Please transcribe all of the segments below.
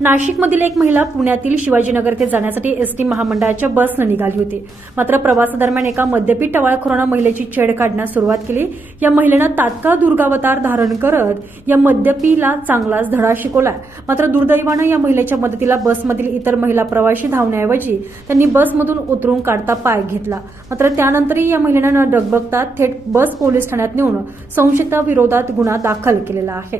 नाशिकमधील एक महिला पुण्यातील शिवाजीनगर ते जाण्यासाठी एसटी महामंडळाच्या बसनं निघाली होती. मात्र प्रवासादरम्यान एका मद्यपी टवाळखोरानं महिलेची छेड काढण्यास सुरुवात केली. या महिलेनं तात्काळ दुर्गावतार धारण करत या मद्यपीला चांगलाच धडा शिकवला. मात्र दुर्दैवानं या महिलेच्या मदतीला बसमधील इतर महिला प्रवासी धावण्याऐवजी त्यांनी बसमधून उतरून काढता पाय घेतला. मात्र त्यानंतरही या महिलेनं न डगबगता थेट बस पोलीस ठाण्यात नेऊन संशयिताविरोधात गुन्हा दाखल केलेला आहे.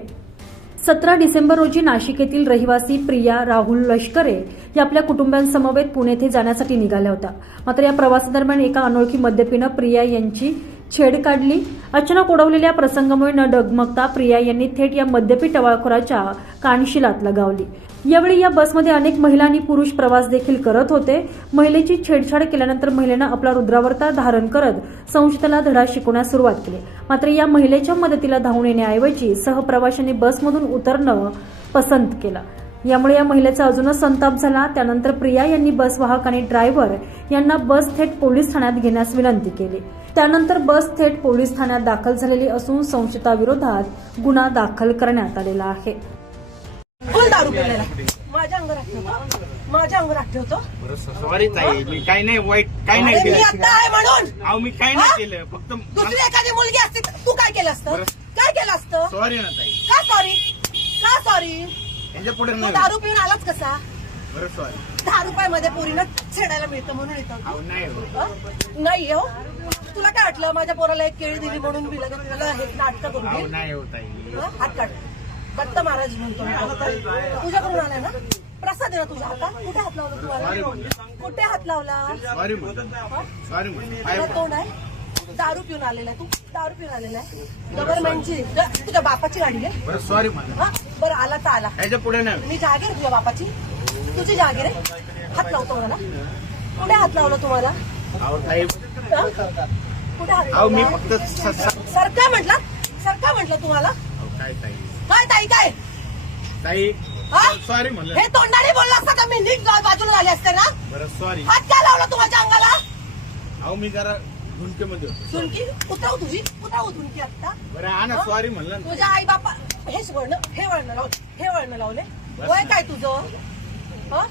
17 डिसेंबर रोजी नाशिक येथील रहिवासी प्रिया राहुल लष्करे या आपल्या कुटुंबियांसमवेत पुणे येथे जाण्यासाठी निघाल्या होत्या. मात्र या प्रवासादरम्यान एका अनोळखी मद्यपीनं प्रिया यांची छेड काढली. अचानक ओढवलेल्या प्रसंगामुळे न डगमगता प्रिया यांनी थेट या मद्यपी टवाळखोराच्या कानशिलात लगावली. यावेळी या बसमध्ये अनेक महिला आणि पुरुष प्रवास देखील करत होते. महिलेची छेडछाड केल्यानंतर महिलेनं आपला रुद्रावतार धारण करत संशयिताला धडा शिकवण्यास सुरुवात केली. मात्र या महिलेच्या मदतीला धावून येण्याऐवजी सहप्रवाशांनी बसमधून उतरणं पसंत केलं. यामुळे या महिलेचा अजूनच संताप झाला. त्यानंतर प्रिया यांनी बसवाहक आणि ड्रायव्हर यांना बस थेट पोलीस ठाण्यात घेण्यास विनंती केली. त्यानंतर बस थेट पोलीस ठाण्यात दाखल झालेली असून संशयिताविरोधात गुन्हा दाखल करण्यात आलेला आहे. फुल दारू पिलेला माझ्या अंगावर ठेवतो. सॉरी ताई, मी काही नाही वाईट काही नाही मी केलं. आता आहे म्हणून अहो मी काही नाही केलं, फक्त दुसरी एखादी मुलगी असती तर तू काय केलं असतं? काय केलं असतं? सॉरी ना ताई. का सॉरी? याच्या पुढे तू नाही. दारू पिऊन आलाच कसा? बरं सॉरी. 10 रुपयामध्ये पोरीनं छेडायला मिळतं म्हणून येतं. अहो नाही हो. नाही हो, तुला काय वाटलं माझ्या पोराला एक केळी दिली म्हणून मी लगेच तुला हे नाटक करून अहो देईल? नाही हो ताई. हात काढ. दत्त महाराज म्हणतो मी. तुझ्याकडून आलाय ना प्रसाद आहे ना तुझ्या हातात. कुठे हात लावला तुम्हाला? कुठे हात लावला? सॉरी म्हणतो. सॉरी म्हणतो. तुला तोंड आहे? दारू पिऊन आलेला आहे तू. दारू पिऊन आलेला आहे. गव्हर्नमेंटची तुझ्या बापाची गाडी आहे. बरं सॉरी म्हणतो. बरं आला तर आला. याच्या पुढे नाही. मी जागीर तुझ्या बापाची. तुझी जागीर आहे. हात लावतो मला. कुठे हात लावला तुम्हाला? अहो ताई, कुठे हात अहो मी लावला? फक्त सरका म्हटलं तुम्हाला. अहो काय ताई. काय ताई काय? ताई हा? सॉरी म्हणलं. हे तोंडाने बोलला असता तर मी नीट बाजूला झाले असते ना. बरं सॉरी. हात का लावला तू माझ्या अंगाला? अहो मी जरा झुंकेमध्ये होतो. झुणकी उतराव झुणकी आता. बरं हा ना सॉरी म्हणलं ना. तुझ्या आई बापा हे वळण लावले. वय काय तुझं? हं?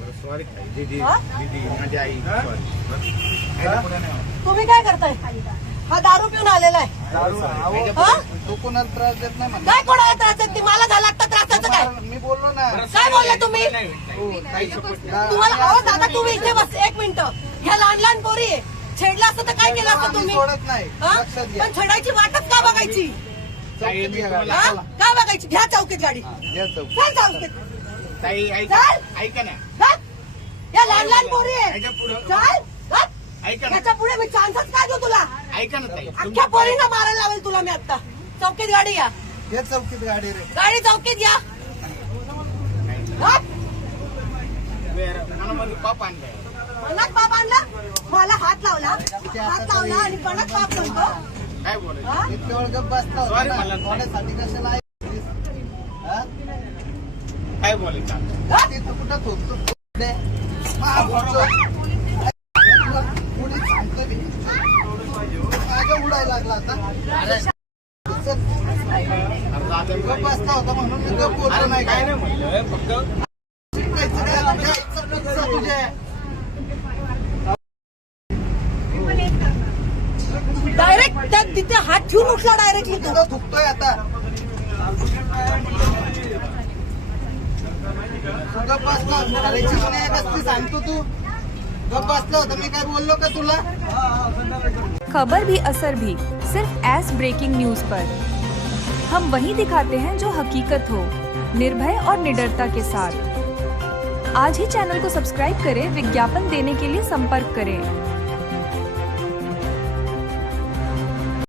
बरं सॉरी ताई. दीदी हा? दीदी माझी आई सॉरी. याच्या पुढे नाही. तुम्ही काय करताय? हा दारू पिऊन आलेला आहे. हं? तू कोणाला त्रास देत नाही म्हणलं. काय कोणाला त्रास देत नाही? मला झाला आता त्रासाचं काय? मी बोललो ना. काय बोलले तुम्ही? हो, ताई support. तुम्हाला अहो दादा तुम्ही इथे बस एक मिनिट. ह्या लहान पोरी आहे. छेडला असतं तर काय केलं असतं आम्ही तुम्ही? सोडत नाही. हं? लक्षात घ्या. पण छेडायची वाटच का बघायची? ताई मी तुम्हाला हं? का बघायची? घ्या चौकीत गाडी. या चौक. चल चौकीत. ताई ऐका चल. ऐका ना. चल. या लहान पोरी आहे. याच्या पुढे चल. हं? ऐका ना. याच्या पुढे मी चान्सच काय देऊ तुला? ऐका ना ताई. अख्ख्या पोरींना मारायला लावेल तुला मी आता. चौकीत गाडी या. या चौकीत गाडी रे. गाडी चौकीत या. हं? मनामध्ये पाप आणलाय. मनात पाप आणला. मला हात लावला आणि मनात पाप म्हणतो. काय बोलायचं. हं? इतके वेळ गप्प बसला होता Sorry ना. म्हणलं. कोणासाठी कशाला ऐकलीस? हा? काय बोलायचं. हं? ते तू कुठं थोपतो? दे. महापुरुष. तुला कोणी सांगतो बी? माझ्या उडायला लागला आता. चल. गप्प बसला होता म्हणून मी गप्प बोललो नाही. काय नाही म्हणलं, फक्त शिकायचं काय? शिकायचं कसं तुझे? डायरेक्ट त्या तिथे हात ठेवून उठला डायरेक्टली तो. तुझं थुकतोय आता. तू गप्प बसला होता. घराची नाही कसली सांगतो तू. गप्प बसला होता. मी काय बोललो का तुला? खबर भी असर भी सिर्फ एस ब्रेकिंग न्यूज पर। हम वही दिखाते हैं जो हकीकत हो, निर्भय और निडरता के साथ। आज ही चैनल को सब्सक्राइब करें। विज्ञापन देने के लिए संपर्क करें।